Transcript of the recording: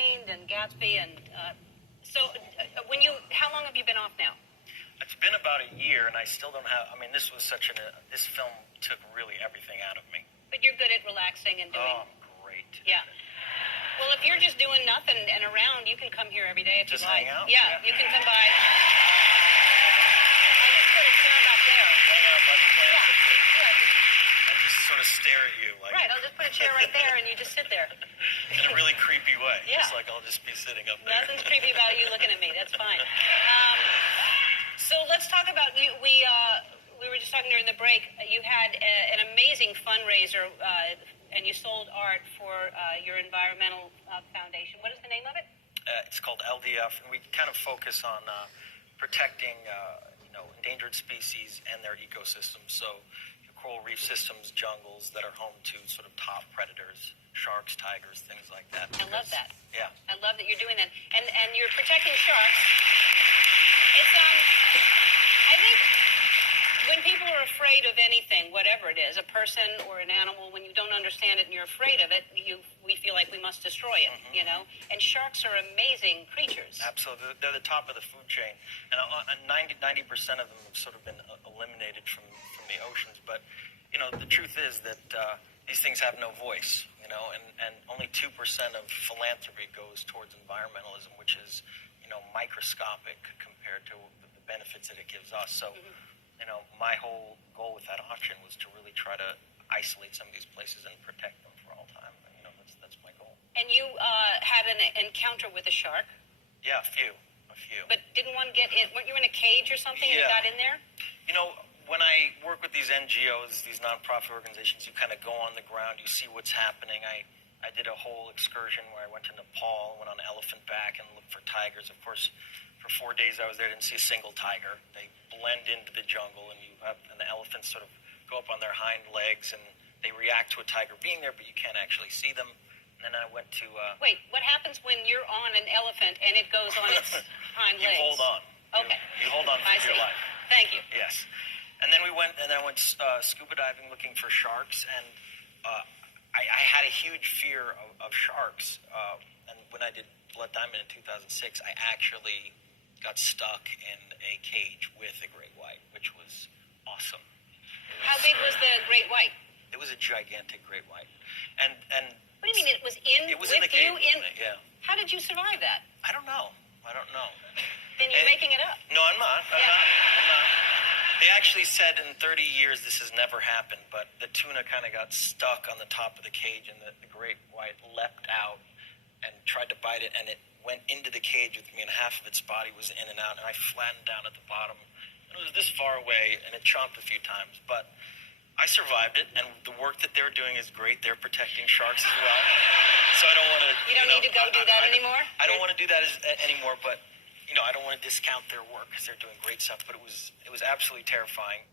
trained and Gatsby, and how long have you been off now? It's been about a year, and I still don't have. I mean, this was this film took really everything out of me. But you're good at relaxing and doing. Oh, I'm great. Yeah. Well, if you're just doing nothing and around, you can come here every day if just you like. Hang out? Yeah, you can come by. I just put a chair back there. Hang out by the plants up there. Yeah. And just sort of stare at you. Right, I'll just put a chair right there, and you just sit there. In a really creepy way. Yeah. Just like I'll just be sitting up there. Nothing's creepy about you looking at me. That's fine. So let's talk about you. We were just talking during the break. You had an amazing fundraiser, and you sold art for your environmental foundation. What is the name of it? It's called LDF, and we kind of focus on protecting, endangered species and their ecosystems. So, coral reef systems, jungles that are home to sort of top predators, sharks, tigers, things like that. I love that. Yeah. I love that you're doing that, and you're protecting sharks. It's I think when people are afraid of anything, whatever it is, a person or an animal, when you don't understand it and you're afraid of it, we feel like we must destroy it, And sharks are amazing creatures. Absolutely. They're the top of the food chain. And 90% of them have sort of been eliminated from the oceans. But, the truth is that these things have no voice, and only 2% of philanthropy goes towards environmentalism, which is, microscopic compared to the benefits that it gives us. So, my whole goal with that auction was to really try to isolate some of these places and protect them for all time. That's my goal. And you had an encounter with a shark? Yeah, a few. But didn't one get in? Weren't you in a cage or something and got in there? When I work with these NGOs, these nonprofit organizations, you kind of go on the ground, you see what's happening. I did a whole excursion where I went to Nepal, went on elephant back and looked for tigers. Of course, for 4 days I was there, didn't see a single tiger. They blend into the jungle, and the elephants sort of go up on their hind legs, and they react to a tiger being there, but you can't actually see them. And then I went to... Wait, what happens when you're on an elephant and it goes on its hind legs? You hold on. Okay. You hold on for your life. Thank you. Yes. And then I went scuba diving looking for sharks, and I had a huge fear of sharks. And when I did Blood Diamond in 2006, I actually got stuck in a cage with a great white, which was awesome. How big was the great white? It was a gigantic great white. And what do you mean it was in? It was in the cage. Yeah. How did you survive that? I don't know. Then you're making it up. No, I'm not. I'm not. They actually said in 30 years this has never happened, but the tuna kind of got stuck on the top of the cage, and the great white leapt out and tried to bite it, and it went into the cage with me, and half of its body was in and out, and I flattened down at the bottom. And it was this far away, and it chomped a few times, but I survived it, and the work that they're doing is great. They're protecting sharks as well, so I don't want to... You don't need to go do that anymore? I don't want to do that anymore, but... I don't want to discount their work because they're doing great stuff, but it was absolutely terrifying.